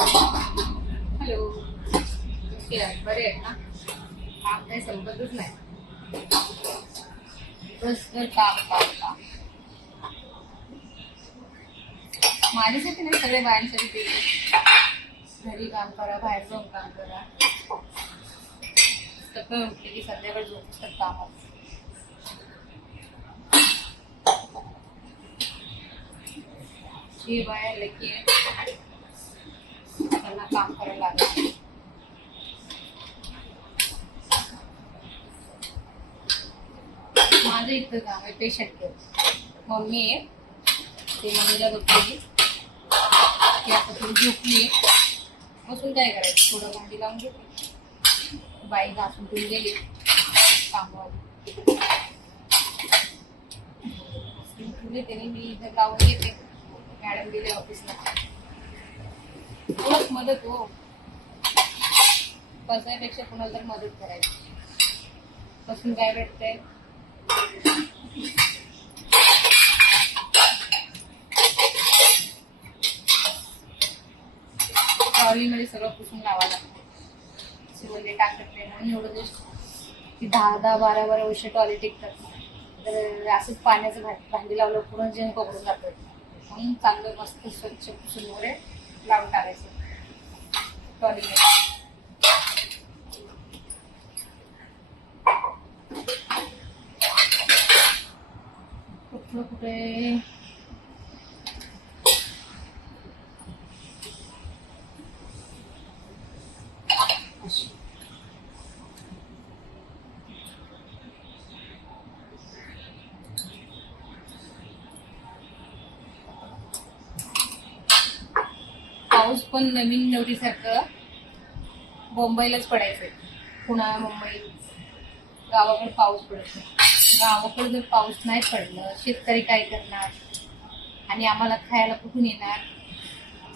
Hello, बरे आहेत ना? काम काही संपतच नाही. बस घर काम काम काम. माझ्यासाठी नाही, सगळ्या बायांसाठी ते घरी काम करा, बाहेर जाऊन काम करा. सकाळ उठले की संध्याकाळ झोपतात कामात. जे बाया लकी आहे त्यांना काम करायला लागलं. माझं इथं काम आहे पेशंट केअर. मम्मी आहे, ते मम्मीला बघते की आता थोडी झोपली आहे. बसून काय करायचं, थोडं भांडी लावून घेते. बाई घासून ठेवून गेली कामावर त्याने. मी इथं लावून घेते. मॅडम गेले ऑफिसला. थोडंच मदत हो, बसण्यापेक्षा कुणाला तर मदत करायची. बसून काय भेटतंय? ट्रॉलीमध्ये सगळं पुसून लावावं लागतं. शिवले टाकत नाही म्हणून एवढं दिवस की 10-12 वर्ष टॉयलेट टिकतात. तर असंच पाण्याचं भांडी लावलं पूर्ण जेवण पकडून जातं. म्हणून चांगलं मस्त स्वच्छ पुसून वगैरे लावून टाकायचं टॉयलेटमध्ये. कुठलं कुठे पाऊस पण नवीन नवरीसारखं मुंबईलाच पडायचंय. पुन्हा मुंबई गावाकडे पाऊस पडत नाही. गावाकडे जर पाऊस नाही पडलं, शेतकरी काय करणार आणि आम्हाला खायला कुठून येणार?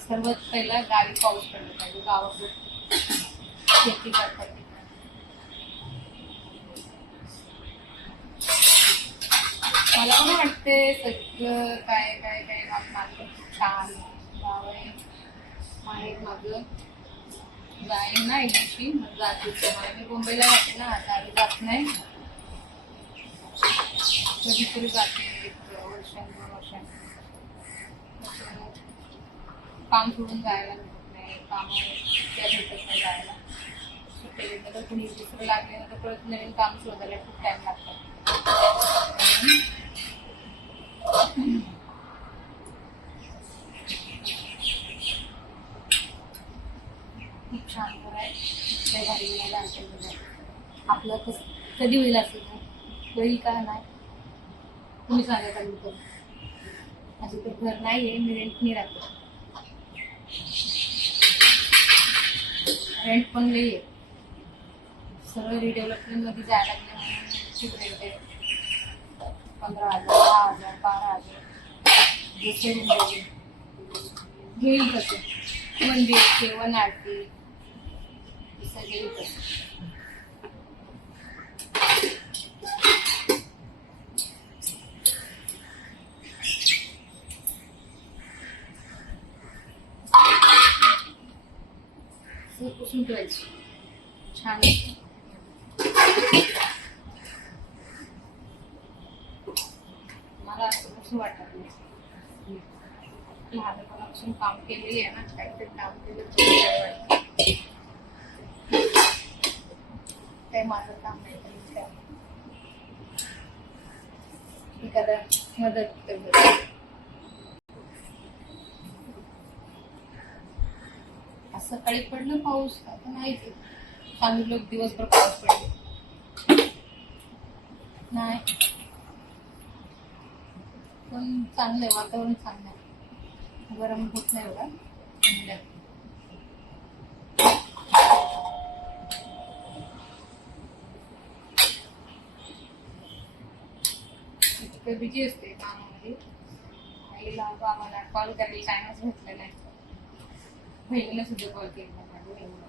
सर्वात पहिला गावी पाऊस पडला पाहिजे. गावाकडे शेती करतात. मला पण वाटते सगळं काय काय काय माझं छान गाव आहे. माहेर माझं जाईन ना एक दिवशी जाते. मी मुंबईला राहते ना, गावी जात नाही. कधीतरी जाते, 1-2 वर्षांनी. काम सोडून जायला मिळत नाही. कामावर सुट्ट्या भेटत नाही जायला. सुट्ट्या भेटलं तर कुणी दुसरं लागले ना तर परत नवीन काम शोधायला खूप टाइम लागतो. खूप छान घर आहे. कुठल्या घरी गेला असेल आपलं कधी होईल असेल होईल का नाही तुम्ही सांगा. का मी असं तर घर नाही आहे. मी रेंटनी राहतो. रेंट पण लई आहे. सगळं रिडेव्हलपमेंट मध्ये जायला लागले म्हणून खूप रेंट आहे. 15,000, 10,000, 12,000 जसे रूम घेईल तसं. 1 BHK 1 RT सगळे तसं. पुसून ठेवायची छान. मला असं वाटत नाही. लहानपणापासून काम केलेली आहे ना, काहीतरी काम केलं काही माझं काम नाही तरी एखादा मदत करत. सकाळी पडलं पाऊस, आता नाही. चालू लोक दिवसभर पाऊस पडले नाही. पण चांगलं आहे, वातावरण चांगलं आहे. गरम होत नाही एवढा. इतकं बिझी असते कामामध्ये. आईला आम्हाला कॉल करायला टाइमच भेटला नाही. बहिणीला सुद्धा कॉल केला माझ्या बहिणीला.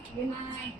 सुटले नाही.